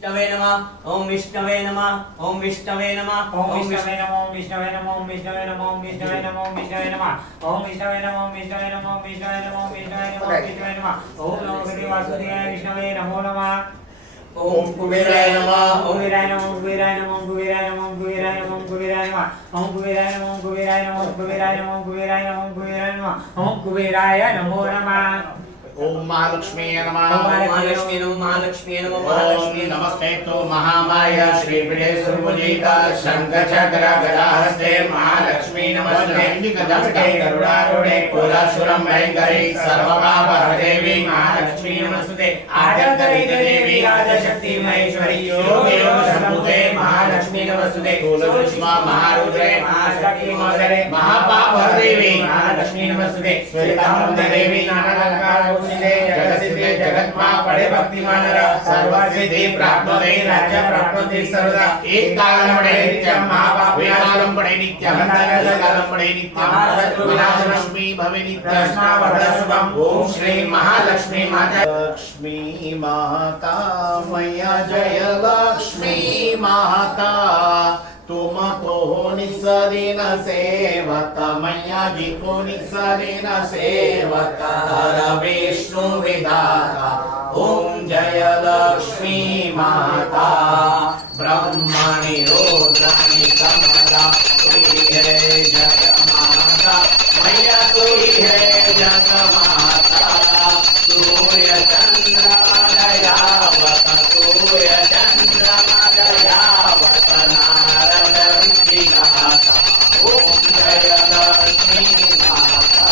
विष्णवे नमः ओम विष्णवे नमः ओम विष्णवे नमः ओम विष्णवे नमः ओम विष्णवे नमः ओम विष्णवे नमः ओम विष्णवे नमः ओम विष्णवे नमः ओम विष्णवे नमः ओम विष्णवे नमः ओम विष्णवे नमः ओम विष्णवे नमः ओम विष्णवे नमः ओम नमो भगवते वासुदेवाय विष्णवे नमो नमः ओम कुबेराय नमः ओम कुबेराय नमः ओम कुबेराय नमः ओम कुबेराय नमः ओम कुबेराय नमः ओम कुबेराय नमः ओम कुबेराय नमः ओम कुबेराय नमः ओम कुबेराय नमः ओम कुबेराय नमः ओम कुबेराय नमः ओम कुबेराय नमो नमः ओम महालक्ष्मी नमः ओम महालक्ष्मी नमः महालक्ष्मी नमः ओम महालक्ष्मी नमः नमस्ते तो महामाया श्रीपीठे सुरपूजिता शंखचक्र गदाहस्ते महालक्ष्मी नमस्ते नमस्ते गरुडारूढे कुलासुरं भयंकरी सर्वपापहरदेवी महालक्ष्मी नमस्ते आद्यन्तरिदेवी आद्यशक्ति महेश्वरी योगे योगसम्भूते महालक्ष्मी नमस्ते कुलसुषमा महारुद्रे महाशक्ति महोदरे महापापहरदेवी महालक्ष्मी नमस्ते श्वेताम्बरदेवी नानालंकार जगसिद्धे जगत्मा पड़े भक्तिमान सर्वसिद्धि प्राप्नोति राज्य प्राप्नोति सर्वदा एक कालम पड़े नित्यम महापाप विनाशम पड़े नित्यम कालम पड़े नित्यम विनाशलक्ष्मी भवे नित्यम शुभम ओम श्री महालक्ष्मी माता लक्ष्मी माता मैया जय लक्ष्मी माता तुम तो निसरीन सेवता मैया जी को निसरीन सेवता हर विष्णु विधाता ओम जय लक्ष्मी माता ब्रह्मणि रुद्राणि कमला तुई है जग माता मैया तुई है जग माता सूर्य चंद्र दयावत सूर्य चंद्र दयावत ओम जय लक्ष्मी माता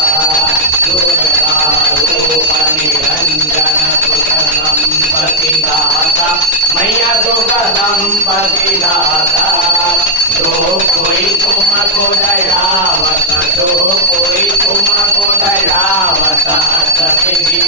दुर्गा रूप निरंजन सुख संपत्ति दाता मैया सुख संपत्ति दाता जो कोई तुमको दयावत जो कोई तुमको दयावत सिद्धि